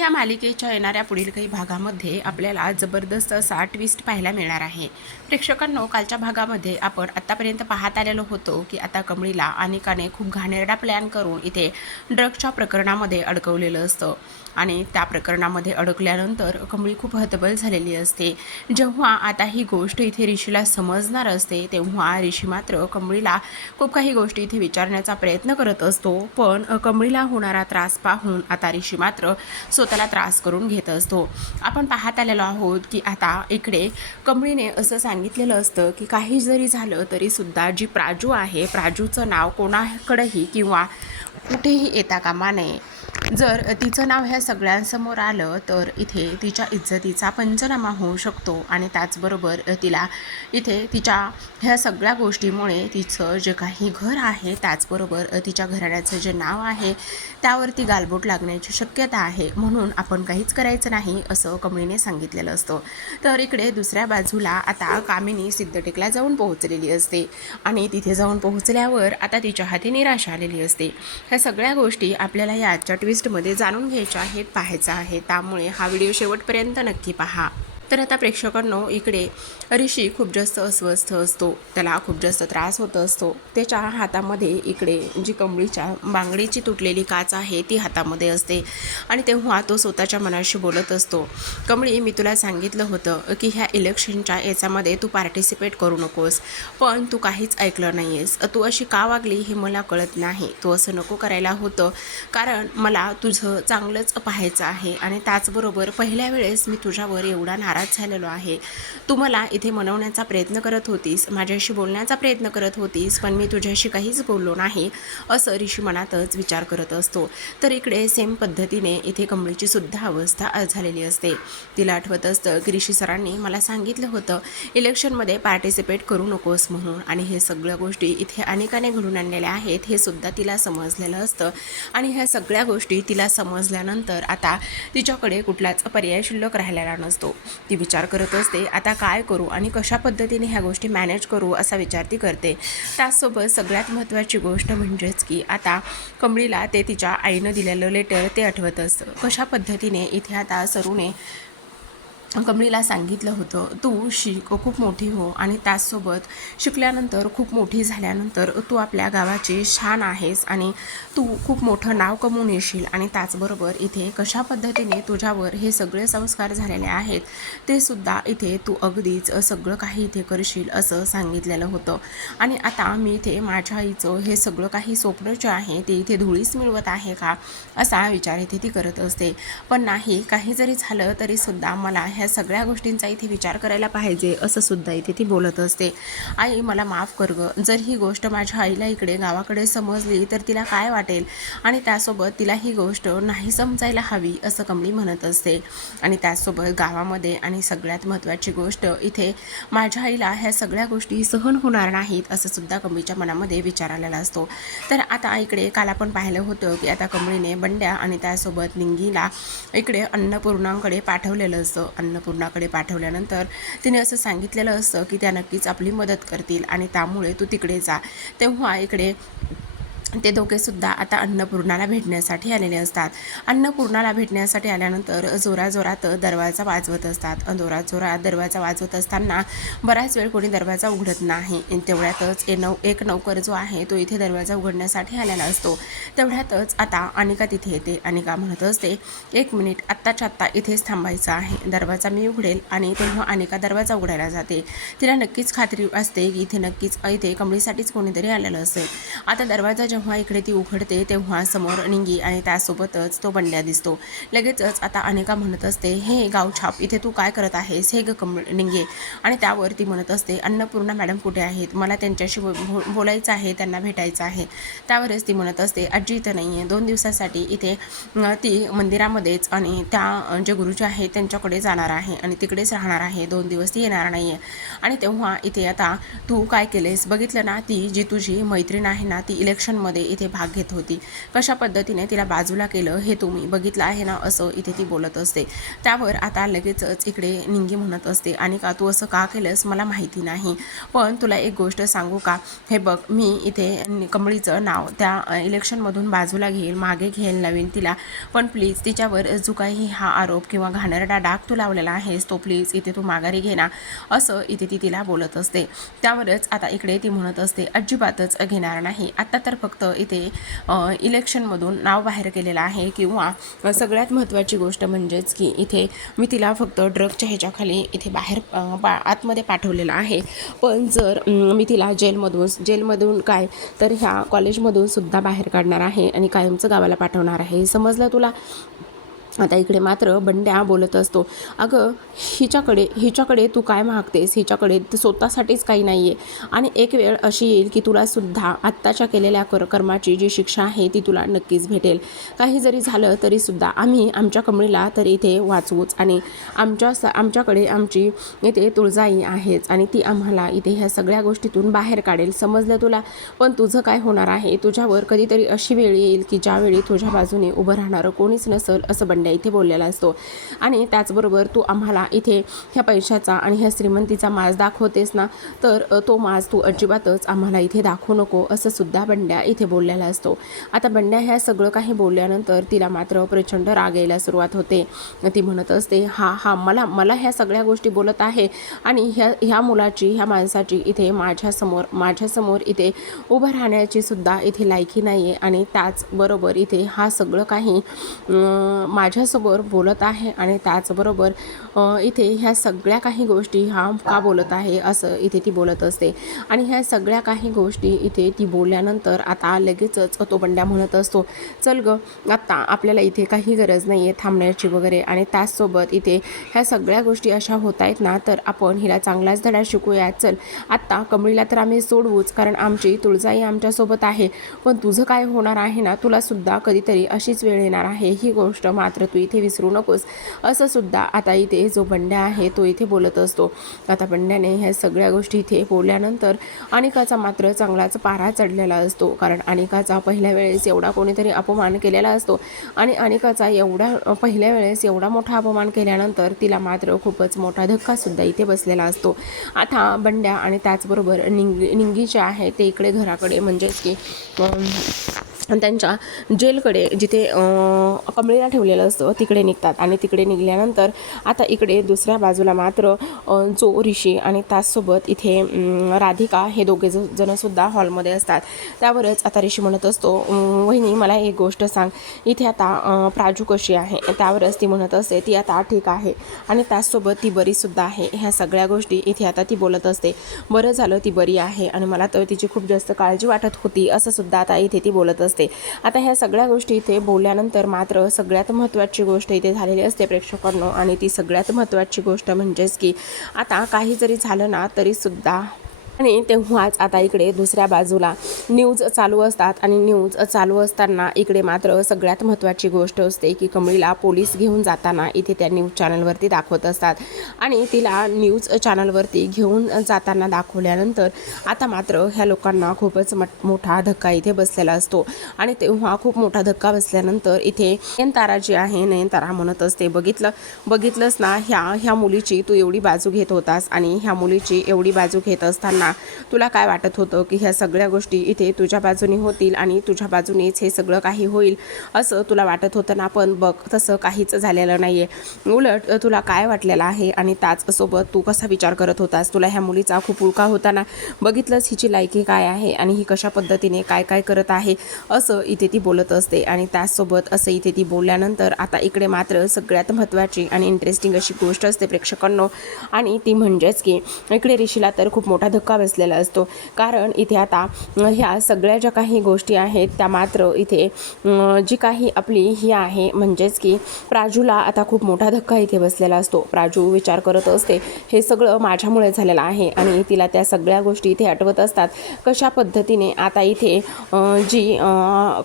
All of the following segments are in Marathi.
या मालिकेच्या येणाऱ्या पुढील काही भागामध्ये आपल्याला जबरदस्त असा ट्विस्ट पाहायला मिळणार आहे. प्रेक्षकांनो कालच्या भागामध्ये आपण आत्तापर्यंत पाहत आलेलो होतो की आता कमळीला अनेकाने खूप घाणेरडा प्लॅन करून इथे ड्रग्सच्या प्रकरणामध्ये अडकवलेलं असतं. आणि त्या प्रकरणामध्ये अडकल्यानंतर कमळी खूप हतबल झालेली असते. जेव्हा आता ही गोष्ट इथे ऋषीला समजणार असते तेव्हा ऋषी मात्र कमळीला खूप काही गोष्टी इथे विचारण्याचा प्रयत्न करत असतो. पण कमळीला होणारा त्रास पाहून आता ऋषी मात्र स्वतःला त्रास करून घेत असतो. आपण पाहत आलेलो आहोत की आता इकडे कमळीने असं सांगितलेलं असतं की काही जरी झालं तरीसुद्धा जी प्राजू आहे प्राजूचं नाव कोणाकडेही किंवा कुठेही येता कामा नये. जर तिचं नाव ह्या सगळ्यांसमोर आलं तर इथे तिच्या इज्जतीचा पंचनामा होऊ शकतो आणि त्याचबरोबर तिला इथे तिच्या ह्या सगळ्या गोष्टीमुळे तिचं जे काही घर आहे त्याचबरोबर तिच्या घराण्याचं जे नाव आहे त्यावरती गालबोट लागण्याची शक्यता आहे. म्हणून आपण काहीच करायचं नाही असं कमळीने सांगितलेलं असतं. तर इकडे दुसऱ्या बाजूला आता कामिनी सिद्धटेकला जाऊन पोहोचलेली असते आणि तिथे जाऊन पोहोचल्यावर आता तिच्या हाती निराशा आलेली असते. ह्या सगळ्या गोष्टी आपल्याला या आजच्या लिस्टमध्ये जाणून घ्यायच्या आहेत पाहायचं आहे. त्यामुळे हा व्हिडिओ शेवटपर्यंत नक्की पहा. तर आता प्रेक्षकांनो इकडे ऋषी खूप जास्त अस्वस्थ असतो. त्याला खूप जास्त त्रास होत असतो. त्याच्या हातामध्ये इकडे जी कमळीच्या बांगडीची तुटलेली काच आहे ती हातामध्ये असते. आणि तेव्हा तो स्वतःच्या मनाशी बोलत असतो. कमळी मी तुला सांगितलं होतं की ह्या इलेक्शनच्या याच्यामध्ये तू पार्टिसिपेट करू नकोस. पण तू काहीच ऐकलं नाही आहेस तू अशी का वागली हे मला कळत नाही. तू असं नको करायला होतं. कारण मला तुझं चांगलंच पाहायचं आहे. आणि त्याचबरोबर पहिल्या वेळेस मी तुझ्यावर एवढा नाराज झालेलो आहे. तू मला इथे मनवण्याचा प्रयत्न करत होतीस माझ्याशी बोलण्याचा प्रयत्न करत होतीस पण मी तुझ्याशी काहीच बोललो नाही असं ऋषी मनातच विचार करत असतो. तर इकडे सेम पद्धतीने इथे कमळीची सुद्धा अवस्था झालेली असते. तिला आठवत असतं की ऋषी सरांनी मला सांगितलं होतं इलेक्शनमध्ये पार्टिसिपेट करू नकोस म्हणून आणि हे सगळ्या गोष्टी इथे अनेकाने घडून आणलेल्या आहेत हे सुद्धा तिला समजलेलं असतं. आणि ह्या सगळ्या गोष्टी तिला समजल्यानंतर आता तिच्याकडे कुठलाच पर्याय शिल्लक राहिलेला नसतो. ती विचार करत असते आता काय करू आणि कशा पद्धतीने ह्या गोष्टी मॅनेज करू असा विचार ती करते. त्याचसोबत सगळ्यात महत्त्वाची गोष्ट म्हणजेच की आता कमळीला ते तिच्या आईनं दिलेलं लेटर ते आठवत असतं. कशा पद्धतीने इथे आता सरूने कमळीला सांगितलं होतं तू शिक खूप मोठी हो आणि त्याचसोबत शिकल्यानंतर खूप मोठी झाल्यानंतर तू आपल्या गावाची शान आहेस आणि तू खूप मोठं नाव कमवून येशील आणि त्याचबरोबर इथे कशा पद्धतीने तुझ्यावर हे सगळे संस्कार झालेले आहेत ते सुद्धा इथे तू अगदीच सगळं काही इथे करशील असं सांगितलेलं होतं. आणि आता मी इथे माझ्या आईचं हे सगळं काही स्वप्न जे आहे ते इथे धुळीस मिळवत आहे का असा विचार इथे ती करत असते. पण नाही काही जरी झालं तरीसुद्धा मला ह्या सगळ्या गोष्टींचा इथे विचार करायला पाहिजे असं सुद्धा इथे ती बोलत असते. आई मला माफ कर गं. जर ही गोष्ट माझ्या आईला इकडे गावाकडे समजली तर तिला काय वाटेल? आणि त्यासोबत तिला ही गोष्ट नाही समजायला हवी असं कमली म्हणत असते. आणि त्याचसोबत गावामध्ये आणि सगळ्यात महत्त्वाची गोष्ट इथे माझ्या आईला ह्या सगळ्या गोष्टी सहन होणार नाहीत असं सुद्धा कमळीच्या मनामध्ये विचार आलेला असतो. तर आता इकडे काल आपण पाहिलं होतं की आता कमळीने बंड्या आणि त्यासोबत निंगीला इकडे अन्नपूर्णांकडे पाठवलेलं असतं. अन्नपूर्णाकडे पाठवल्यानंतर तिने असं सांगितलेलं असतं की त्या नक्कीच आपली मदत करतील आणि त्यामुळे तू तिकडे जा. तेव्हा इकडे ते दोघेसुद्धा आता अन्नपूर्णाला भेटण्यासाठी आलेले असतात. अन्नपूर्णाला भेटण्यासाठी आल्यानंतर जोराजोरात दरवाजा वाजवत असतात. जोरात जोरात दरवाजा वाजवत असताना बराच वेळ कोणी दरवाजा उघडत नाही. तेवढ्यातच ए नऊ एक नौकर जो आहे तो इथे दरवाजा उघडण्यासाठी आलेला असतो. तेवढ्यातच आता अनिका तिथे येते. अनिका म्हणत असते एक मिनिट आत्ताच्या आत्ता इथेच थांबायचं आहे. दरवाजा मी उघडेल आणि तेव्हा अनिका दरवाजा उघडायला जाते. तिला नक्कीच खात्री असते की इथे नक्कीच इथे कमळीसाठीच कोणीतरी आलेलं असेल. आता दरवाजा जेव्हा इकडे ती उघडते तेव्हा समोर निंगी आणि त्यासोबतच तो बंड्या दिसतो. लगेचच आता अनेका म्हणत असते हे गावछाप इथे तू काय करत आहेस? हे ग कम निंगे. आणि त्यावर ती म्हणत असते अन्नपूर्णा मॅडम कुठे आहेत? मला त्यांच्याशी बो बोलायचं आहे त्यांना भेटायचं आहे. त्यावरच ती म्हणत असते आजी इथं नाही आहे दोन दिवसासाठी इथे ती मंदिरामध्येच आणि त्या जे गुरुजी आहेत त्यांच्याकडे जाणार आहे आणि तिकडेच राहणार आहे. दोन दिवस ती येणार नाही आहे आणि तेव्हा इथे आता तू काय केलेस? बघितलं ना ती जी तुझी मैत्रीण आहे ना ती इलेक्शनमध्ये मध्ये इथे भाग घेत होती. कशा पद्धतीने तिला बाजूला केलं हे तुम्ही बघितलं आहे ना असं इथे ती बोलत असते. त्यावर आता लगेचच इकडे निंगी म्हणत असते आणि का तू असं का केलंस? मला माहिती नाही. पण तुला एक गोष्ट सांगू का? हे बघ मी इथे नि- कमळीचं नाव त्या इलेक्शनमधून बाजूला घेईल मागे घेईल नवीन तिला. पण प्लीज तिच्यावर जो काही हा आरोप किंवा घाणेरडा डाग तू लावलेला आहेस तो प्लीज इथे तू माघारी घे ना असं इथे ती तिला बोलत असते. त्यावरच आता इकडे ती म्हणत असते अजिबातच घेणार नाही. आत्ता तर फक्त फक्त इथे इलेक्शनमधून नाव बाहेर केलेलं आहे किंवा सगळ्यात महत्त्वाची गोष्ट म्हणजेच की इथे मी तिला फक्त ड्रगच्या ह्याच्याखाली इथे बाहेर पा आतमध्ये पाठवलेलं आहे. पण जर मी तिला जेलमधून जेलमधून काय तर ह्या कॉलेजमधून सुद्धा बाहेर काढणार आहे आणि कायमचं गावाला पाठवणार आहे. समजलं तुला? आता इकडे मात्र बंड्या बोलत असतो. अगं हिच्याकडे हिच्याकडे तू काय मागतेस? हिच्याकडे स्वतःसाठीच काही नाही आहे आणि एक वेळ अशी येईल की तुला सुद्धा आत्ताच्या केलेल्या कर कर्माची जी शिक्षा आहे ती तुला नक्कीच भेटेल. काही जरी झालं तरीसुद्धा आम्ही आमच्या कमळीला तर इथे वाचवूच आणि आमच्या स आमच्याकडे आमची इथे तुळजाई आहेच आणि ती आम्हाला इथे ह्या सगळ्या गोष्टीतून बाहेर काढेल. समजलं तुला? पण तुझं काय होणार आहे? तुझ्यावर कधीतरी अशी वेळ येईल की ज्यावेळी तुझ्या बाजूने उभं राहणारं कोणीच नसेल असं पांड्या इथे बोललेला असतो. आणि त्याचबरोबर तू आम्हाला इथे ह्या पैशाचा आणि ह्या श्रीमंतीचा माज दाखवतेस ना तर तो माज तू अजिबातच आम्हाला इथे दाखवू नको असं सुद्धा बंड्या इथे बोललेला असतो. आता बंड्या ह्या सगळं काही बोलल्यानंतर तिला मात्र प्रचंड राग यायला सुरुवात होते. ती म्हणत असते हा हा मला मला ह्या सगळ्या गोष्टी बोलत आहे आणि ह्या ह्या मुलाची ह्या माणसाची इथे माझ्यासमोर माझ्यासमोर इथे उभं राहण्याची सुद्धा इथे लायकी नाही आहे आणि त्याचबरोबर इथे हा सगळं काही माझ्या माझ्यासमोर बोलत आहे आणि त्याचबरोबर इथे ह्या सगळ्या काही गोष्टी हा का बोलत आहे असं इथे ती बोलत असते. आणि ह्या सगळ्या काही गोष्टी इथे ती बोलल्यानंतर आता लगेचच तो बंड्या म्हणत असतो चल ग आत्ता आपल्याला इथे काही गरज नाही आहे थांबण्याची वगैरे आणि त्याचसोबत इथे ह्या सगळ्या गोष्टी अशा होत आहेत ना तर आपण हिला चांगलाच धडा शिकूया चल आत्ता कमळीला तर आम्ही सोडवूच कारण आमची तुळजाई आमच्यासोबत आहे. पण तुझं काय होणार आहे ना तुलासुद्धा कधीतरी अशीच वेळ येणार आहे. ही गोष्ट मात्र तू इथे विसरू नकोस. असं सुद्धा आता इथे जो बंड्या आहे तो इथे बोलत असतो. आता बंड्याने ह्या सगळ्या गोष्टी इथे बोलल्यानंतर अनिकाचा मात्र चांगलाच पारा चढलेला असतो. कारण अनिकाचा पहिल्या वेळेस एवढा कोणीतरी अपमान केलेला असतो आणि अनिकाचा एवढा पहिल्या वेळेस एवढा मोठा अपमान केल्यानंतर तिला मात्र खूपच मोठा धक्कासुद्धा इथे बसलेला असतो. आता बंड्या आणि त्याचबरोबर निंग निंगी जे आहे ते इकडे घराकडे म्हणजेच की त्यांच्या जेलकडे जिथे अं, कमळीला ठेवलेलं असतं तिकडे निघतात. आणि तिकडे निघाल्यानंतर आता इकडे दुसऱ्या बाजूला मात्र जो ऋषी आणि त्याचसोबत इथे राधिका हे दोघे जणसुद्धा हॉलमध्ये असतात. त्यावरच आता ऋषी म्हणत असतो वहिनी मला एक गोष्ट सांग. इथे आता प्राजू कशी आहे? त्यावरच ती म्हणत असते ती आता ठीक आहे. आणि त्याचसोबत ती बरीसुद्धा आहे. ह्या सगळ्या गोष्टी इथे आता ती बोलत असते बरं झालं ती बरी आहे. आणि मला तर तिची खूप जास्त काळजी वाटत होती. असंसुद्धा आता इथे ती बोलत असते. आता ह्या सगळ्या गोष्टी इथे बोलल्यानंतर मात्र सगळ्यात महत्त्वाची गोष्ट इथे झालेली असते प्रेक्षकांनो. आणि ती सगळ्यात महत्त्वाची गोष्ट म्हणजेच की आता काही जरी झालं ना तरीसुद्धा आणि तेव्हाच आता इकडे दुसऱ्या बाजूला न्यूज चालू असतात. आणि न्यूज चालू असताना इकडे मात्र सगळ्यात महत्त्वाची गोष्ट असते की कमळीला पोलीस घेऊन जाताना इथे त्या न्यूज चॅनलवरती दाखवत असतात. आणि तिला न्यूज चॅनलवरती घेऊन जाताना दाखवल्यानंतर आता मात्र ह्या लोकांना खूपच मट मोठा धक्का इथे बसलेला असतो. आणि तेव्हा खूप मोठा धक्का बसल्यानंतर इथे नयनतारा जी आहे नयनतारा म्हणत असते बघितलं बघितलंच ना ह्या ह्या मुलीची तू एवढी बाजू घेत होतास आणि ह्या मुलीची एवढी बाजू घेत असताना तुला काय वाटत होतं की ह्या सगळ्या गोष्टी इथे तुझ्या बाजूने होतील आणि तुझ्या बाजूनेच हे सगळं काही होईल? असं तुला वाटत होतं ना पण बघ तसं काहीच झालेलं नाही आहे उलट तुला काय वाटलेलं आहे आणि त्याचसोबत तू कसा विचार करत होतास? तुला ह्या मुलीचा खूप उळका होता ना? बघितलंच हिची लायकी काय आहे आणि ही कशा पद्धतीने काय काय करत आहे? असं इथे ती बोलत असते आणि त्याचसोबत असं इथे ती बोलल्यानंतर आता इकडे मात्र सगळ्यात महत्त्वाची आणि इंटरेस्टिंग अशी गोष्ट असते प्रेक्षकांनो. आणि ती म्हणजेच की इकडे ऋषीला तर खूप मोठा धक्का बसलेला असतो. कारण इथे आता ह्या सगळ्या ज्या काही गोष्टी आहेत त्या मात्र इथे जी काही आपली ही आहे म्हणजेच की प्राजूला आता खूप मोठा धक्का इथे बसलेला असतो. प्राजू विचार करत असते हे सगळं माझ्यामुळे झालेलं आहे आणि तिला त्या सगळ्या गोष्टी इथे आठवत असतात. कशा पद्धतीने आता इथे जी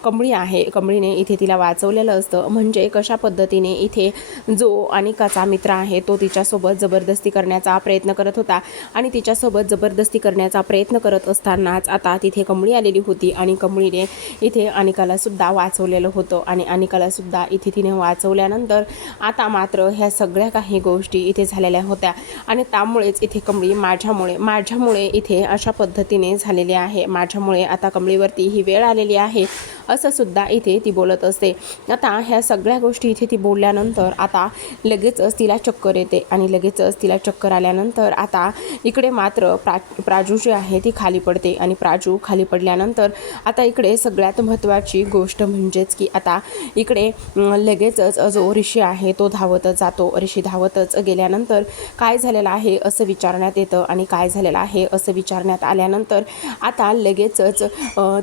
कमळी आहे कमळीने इथे तिला वाचवलेलं असतं म्हणजे कशा पद्धतीने इथे जो अनिकाचा मित्र आहे तो तिच्यासोबत जबरदस्ती करण्याचा प्रयत्न करत होता आणि तिच्यासोबत जबरदस्ती करण्याचा प्रयत्न करत असतानाच आता तिथे कमळी आलेली होती आणि कमळीने इथे अनिकालासुद्धा वाचवलेलं होतं आणि अनिकालासुद्धा इथे तिने वाचवल्यानंतर आता मात्र ह्या सगळ्या काही गोष्टी इथे झालेल्या होत्या. आणि त्यामुळेच इथे कमळी माझ्यामुळे माझ्यामुळे इथे अशा पद्धतीने झालेली आहे. माझ्यामुळे आता कमळीवरती ही वेळ आलेली आहे. असं सुद्धा इथे ती बोलत असते. आता ह्या सगळ्या गोष्टी इथे ती बोलल्यानंतर आता लगेचच तिला चक्कर येते आणि लगेचच तिला चक्कर आल्यानंतर आता इकडे मात्र प्रा प्राजू जी आहे ती खाली पडते आणि प्राजू खाली पडल्यानंतर आता इकडे सगळ्यात महत्त्वाची गोष्ट म्हणजेच की आता इकडे लगेचच जो ऋषी आहे तो धावतच जातो. ऋषी धावतच गेल्यानंतर काय झालेलं आहे असं विचारण्यात येतं आणि काय झालेलं आहे असं विचारण्यात आल्यानंतर आता लगेचच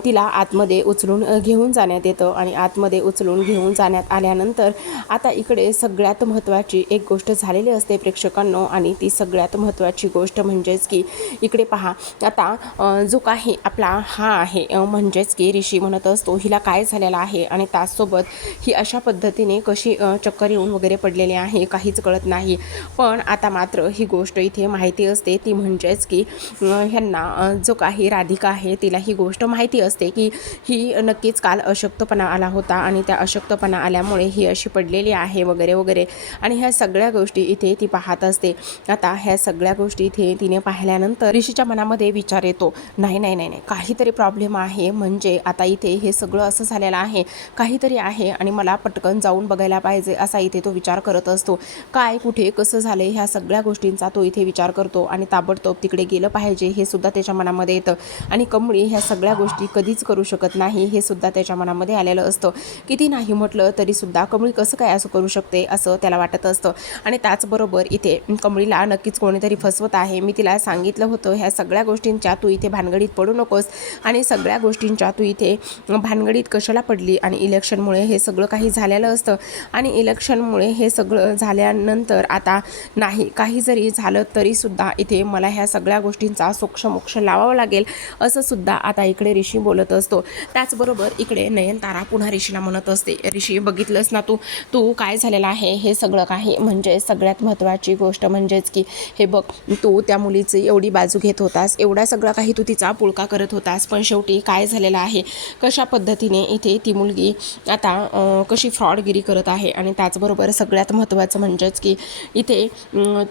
तिला आतमध्ये उचलून घे घेऊन जाण्यात येतं आणि आतमध्ये उचलून घेऊन जाण्यात आल्यानंतर आता इकडे सगळ्यात महत्त्वाची एक गोष्ट झालेली असते प्रेक्षकांनो आणि ती सगळ्यात महत्त्वाची गोष्ट म्हणजेच की इकडे पहा आता जो काही आपला हा आहे म्हणजेच की ऋषी म्हणत असतो हिला काय झालेलं आहे आणि त्याचसोबत ही अशा पद्धतीने कशी चक्कर येऊन वगैरे पडलेली आहे काहीच कळत नाही. पण आता मात्र ही गोष्ट इथे माहिती असते ती म्हणजेच की ह्यांना जो काही राधिका आहे तिला ही गोष्ट माहिती असते की ही नक्कीच काल अशक्तपणा आला होता आणि त्या अशक्तपणा आल्यामुळे ही अशी पडलेली आहे वगैरे वगैरे. आणि ह्या सगळ्या गोष्टी इथे ती पाहत असते. आता ह्या सगळ्या गोष्टी इथे तिने पाहिल्यानंतर ऋषीच्या मनामध्ये विचार येतो. नाही नाही नाही नाही. काहीतरी प्रॉब्लेम आहे. म्हणजे आता इथे हे सगळं असं झालेलं आहे. काहीतरी आहे आणि मला पटकन जाऊन बघायला पाहिजे असा इथे तो विचार करत असतो. काय कुठे कसं झालं ह्या सगळ्या गोष्टींचा तो इथे विचार करतो आणि ताबडतोब तिकडे गेलं पाहिजे हे सुद्धा त्याच्या मनामध्ये येतं. आणि कमळी ह्या सगळ्या गोष्टी कधीच करू शकत नाही हे सुद्धा त्याच्या मनामध्ये आलेलं असतं. किती नाही म्हटलं तरी सुद्धा कमळी कसं काय असं करू शकते असं त्याला वाटत असतं. आणि त्याचबरोबर इथे कमळीला नक्कीच कोणीतरी फसवत आहे. मी तिला सांगितलं होतं ह्या सगळ्या गोष्टींच्या तू इथे भानगडीत पडू नकोस. आणि सगळ्या गोष्टींच्या तू इथे भानगडीत कशाला पडली? आणि इलेक्शनमुळे हे सगळं काही झालेलं असतं. आणि इलेक्शनमुळे हे सगळं झाल्यानंतर आता नाही काही जरी झालं तरीसुद्धा इथे मला ह्या सगळ्या गोष्टींचा सोक्षमोक्ष लावावं लागेल असं सुद्धा आता इकडे ऋषी बोलत असतो. त्याचबरोबर इकडे नयनतारा पुन्हा ऋषीला म्हणत असते. ऋषी बघितलंस ना तू? तू काय झालेलं आहे? हे सगळं काही? म्हणजे सगळ्यात महत्त्वाची गोष्ट म्हणजेच की हे बघ तू त्या मुलीची एवढी बाजू घेत होतास. एवढा सगळा काही तू तिचा पुळका करत होतास. पण शेवटी काय झालेलं आहे? कशा पद्धतीने इथे ती मुलगी आता कशी फ्रॉडगिरी करत आहे? आणि त्याचबरोबर सगळ्यात महत्त्वाचं म्हणजेच की इथे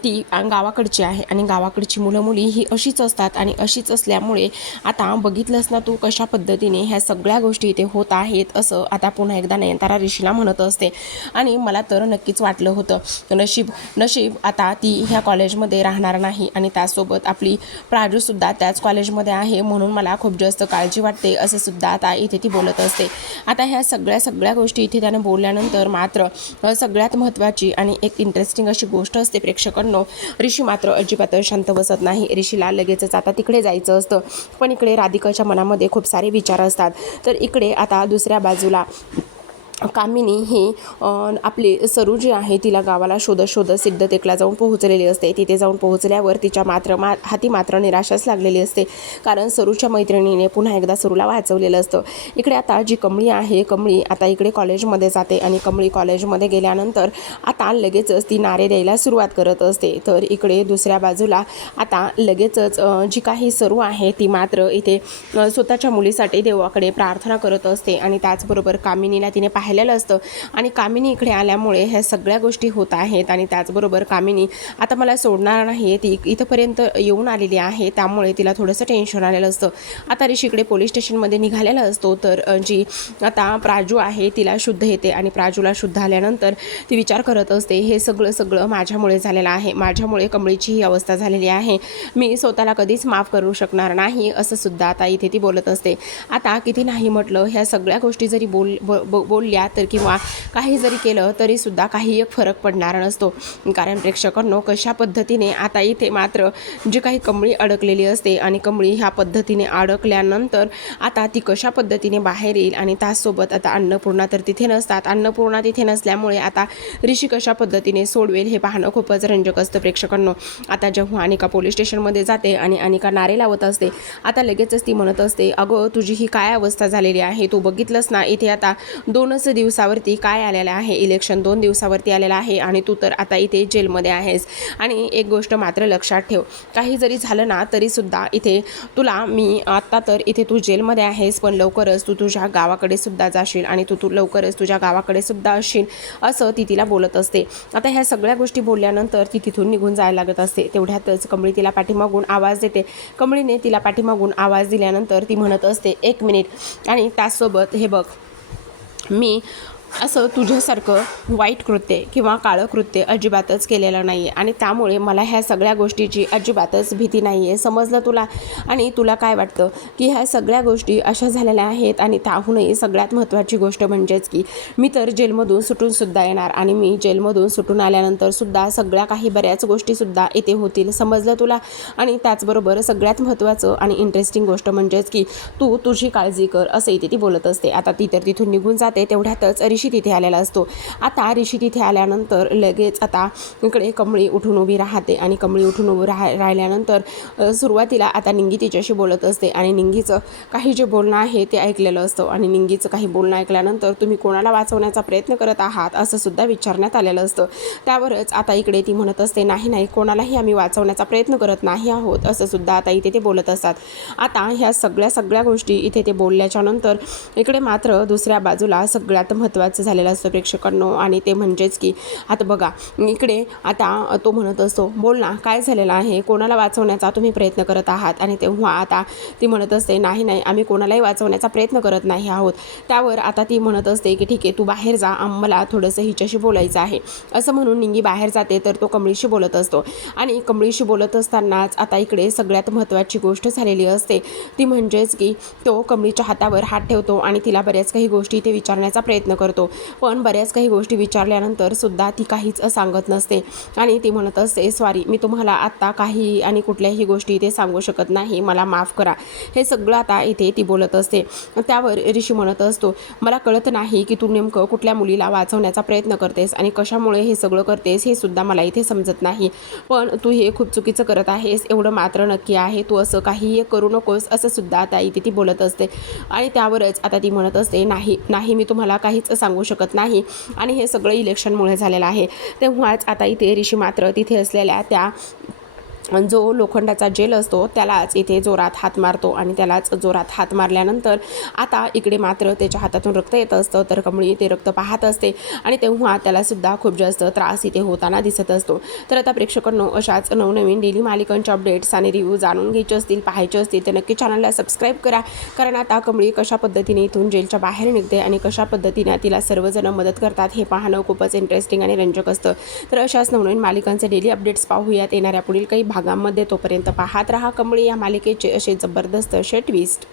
ती गावाकडची आहे. आणि गावाकडची मुलं मुली ही अशीच असतात. आणि अशीच असल्यामुळे आता बघितलंस ना तू कशा पद्धतीने ह्या सगळ्या गोष्टी इथे होत आहेत असं आता पुन्हा एकदा नयनतारा ऋषीला म्हणत असते. आणि मला तर नक्कीच वाटलं होतं. नशीब नशीब आता ती ह्या कॉलेजमध्ये राहणार नाही आणि त्यासोबत आपली प्राजूसुद्धा त्याच कॉलेजमध्ये आहे म्हणून मला खूप जास्त काळजी वाटते असं सुद्धा आता इथे ती बोलत असते. आता ह्या सगळ्या सगळ्या गोष्टी इथे त्यानं बोलल्यानंतर मात्र सगळ्यात महत्त्वाची आणि एक इंटरेस्टिंग अशी गोष्ट असते प्रेक्षकांनो ऋषी मात्र अजिबात शांत बसत नाही. ऋषीला लगेचच आता तिकडे जायचं असतं. पण इकडे राधिकाच्या मनामध्ये खूप सारे विचार असतात. तर इकडे आता दुसऱ्या बाजूला. कामिनी ही आपली सरू जी आहे तिला गावाला शोधत शोधत सिद्धतेकला जाऊन पोहोचलेली असते. तिथे जाऊन पोहोचल्यावर तिच्या मात्र मा हाती मात्र निराशाच लागलेली असते. कारण सरूच्या मैत्रिणीने पुन्हा एकदा सरूला वाचवलेलं असतं. इकडे आता जी कमळी आहे कमळी आता इकडे कॉलेजमध्ये जाते आणि कमळी कॉलेजमध्ये गेल्यानंतर आता लगेचच ती नारे द्यायला सुरुवात करत असते. तर इकडे दुसऱ्या बाजूला आता लगेचच जी काही सरू आहे ती मात्र इथे स्वतःच्या मुलीसाठी देवाकडे प्रार्थना करत असते आणि त्याचबरोबर कामिनीला तिने राहिलेलं असतं. आणि कामिनी इकडे आल्यामुळे ह्या सगळ्या गोष्टी होत आहेत आणि त्याचबरोबर कामिनी आता मला सोडणार नाही ती इथंपर्यंत येऊन आलेली आहे त्यामुळे तिला थोडंसं टेन्शन आलेलं असतं. आता ऋषी इकडे पोलीस स्टेशनमध्ये निघालेला असतो तर जी आता प्राजू आहे तिला शुद्ध येते आणि प्राजूला शुद्ध आल्यानंतर ती विचार करत असते हे सगळं सगळं माझ्यामुळे झालेलं आहे माझ्यामुळे कमळीची ही अवस्था झालेली आहे मी स्वतःला कधीच माफ करू शकणार नाही असं सुद्धा आता इथे ती बोलत असते. आता किती नाही म्हटलं ह्या सगळ्या गोष्टी जरी बोल ब- ब- बोलल्या तर किंवा काही जरी केलं तरीसुद्धा काही एक फरक पडणार नसतो. कारण प्रेक्षकांनो कशा पद्धतीने आता इथे मात्र जी काही कमळी अडकलेली असते आणि कमळी ह्या पद्धतीने अडकल्यानंतर आता ती कशा पद्धतीने बाहेर येईल आणि त्याचसोबत आता अन्नपूर्णा तर तिथे नसतात. अन्नपूर्णा तिथे नसल्यामुळे आता ऋषी कशा पद्धतीने सोडवेल हे पाहणं खूपच रंजक असतं प्रेक्षकांनो. आता जेव्हा अनिका पोलीस स्टेशनमध्ये जाते आणि अनिका नारे लावत असते आता लगेचच ती म्हणत असते अगं तुझी ही काय अवस्था झालेली आहे? तू बघितलंस ना? इथे आता दोनच दिवसावरती काय आलेलं आहे? इलेक्शन दोन दिवसावरती आलेलं आहे आणि तू तर आता इथे जेलमध्ये आहेस. आणि एक गोष्ट मात्र लक्षात ठेव काही जरी झालं ना तरीसुद्धा इथे तुला मी आत्ता तर इथे तू जेलमध्ये आहेस पण लवकरच तू तुझ्या गावाकडे सुद्धा जाशील आणि तू तू लवकरच तुझ्या गावाकडे सुद्धा असशील असं ती तिला बोलत असते. आता ह्या सगळ्या गोष्टी बोलल्यानंतर ती तिथून निघून जायला लागत असते. तेवढ्यातच कमळी तिला पाठीमागून आवाज देते. कमळीने तिला पाठीमागून आवाज दिल्यानंतर ती म्हणत असते एक मिनिट. आणि त्याचसोबत हे बघ मी असं तुझ्यासारखं वाईट कृत्य किंवा काळं कृत्य अजिबातच केलेलं नाही आहे आणि त्यामुळे मला ह्या सगळ्या गोष्टीची अजिबातच भीती नाही आहे समजलं तुला? आणि तुला काय वाटतं? की ह्या सगळ्या गोष्टी अशा झालेल्या आहेत आणि त्याहूनही सगळ्यात महत्त्वाची गोष्ट म्हणजेच की मी तर जेलमधून सुटूनसुद्धा येणार आणि मी जेलमधून सुटून आल्यानंतर सुद्धा सगळ्या काही बऱ्याच गोष्टीसुद्धा इथे होतील. समजलं तुला? आणि त्याचबरोबर सगळ्यात महत्त्वाचं आणि इंटरेस्टिंग गोष्ट म्हणजेच की तू तुझी काळजी कर असं इथे ती बोलत असते. आता ती तर तिथून निघून जाते. तेवढ्यातच ऋषी तिथे आलेला असतो. आता ऋषी तिथे आल्यानंतर लगेच आता इकडे कमळी उठून उभी राहते आणि कमळी उठून उभी राह राहिल्यानंतर सुरुवातीला आता निंगी तिच्याशी बोलत असते आणि निंगीचं काही जे बोलणं आहे ते ऐकलेलं असतं आणि निंगीचं काही बोलणं ऐकल्यानंतर तुम्ही कोणाला वाचवण्याचा प्रयत्न करत आहात असं सुद्धा विचारण्यात आलेलं असतं. त्यावरच आता इकडे ती म्हणत असते नाही नाही कोणालाही आम्ही वाचवण्याचा प्रयत्न करत नाही आहोत असं सुद्धा आता इथे ते बोलत असतात. आता ह्या सगळ्या सगळ्या गोष्टी इथे ते बोलल्याच्या नंतर इकडे मात्र दुसऱ्या बाजूला सगळ्यात महत्त्वाचं झालेलं असतं प्रेक्षकांनो. आणि ते म्हणजेच की आता बघा इकडे आता तो म्हणत असतो बोल ना काय झालेलं आहे? कोणाला वाचवण्याचा तुम्ही प्रयत्न करत आहात? आणि तेव्हा आता ती म्हणत असते नाही नाही आम्ही कोणालाही वाचवण्याचा प्रयत्न करत नाही आहोत. त्यावर आता ती म्हणत असते की ठीक आहे तू बाहेर जा आम्हाला थोडंसं हिच्याशी बोलायचं आहे. असं म्हणून निंगी बाहेर जाते तर तो कमळीशी बोलत असतो. आणि कमळीशी बोलत असतानाच आता इकडे सगळ्यात महत्त्वाची गोष्ट झालेली असते. ती म्हणजेच की तो कमळीच्या हातावर हात ठेवतो आणि तिला बऱ्याच काही गोष्टी ते विचारण्याचा प्रयत्न करतो. पण बऱ्याच काही गोष्टी विचारल्यानंतर सुद्धा ती काहीच सांगत नसते. आणि ती म्हणत असते सॉरी मी तुम्हाला आत्ता काही आणि कुठल्याही गोष्टी इथे सांगू शकत नाही. मला माफ करा. हे सगळं आता इथे ती बोलत असते. त्यावर ऋषी म्हणत असतो मला कळत नाही की तू नेमकं कुठल्या मुलीला वाचवण्याचा प्रयत्न करतेस आणि कशामुळे हे सगळं करतेस हे सुद्धा मला इथे समजत नाही. पण तू हे खूप चुकीचं करत आहेस एवढं मात्र नक्की आहे. तू असं काही करू नकोस असं सुद्धा आता इथे ती बोलत असते. आणि त्यावरच आता ती म्हणत असते नाही नाही मी तुम्हाला काहीच सांगू सांगू शकत नाही. आणि हे सगळं इलेक्शनमुळे झालेलं आहे. तेव्हाच आता इथे ऋषी मात्र तिथे असलेल्या त्या जो लोखंडाचा जेल असतो त्यालाच इथे जोरात हात मारतो आणि त्यालाच जोरात हात मारल्यानंतर आता इकडे मात्र त्याच्या हातातून रक्त येत असतं. तर कमळी ते रक्त पाहत असते आणि तेव्हा त्यालासुद्धा खूप जास्त त्रास इथे होताना दिसत असतो. तर आता प्रेक्षकांनो अशाच नवनवीन डेली मालिकांच्या अपडेट्स आणि रिव्ह्यू जाणून घ्यायचे असतील पाहायचे असतील तर नक्की चॅनलला सबस्क्राईब करा. कारण आता कमळी कशा पद्धतीने इथून जेलच्या बाहेर निघते आणि कशा पद्धतीने तिला सर्वजण मदत करतात हे पाहणं खूपच इंटरेस्टिंग आणि रंजक असतं. तर अशाच नवनवीन मालिकांचे डेली अपडेट्स पाहूयात. येणाऱ्या पुढील काही भागांमध्ये तोपर्यंत पाहत रहा कमळी या मालिकेचे असे जबरदस्त असे ट्विस्ट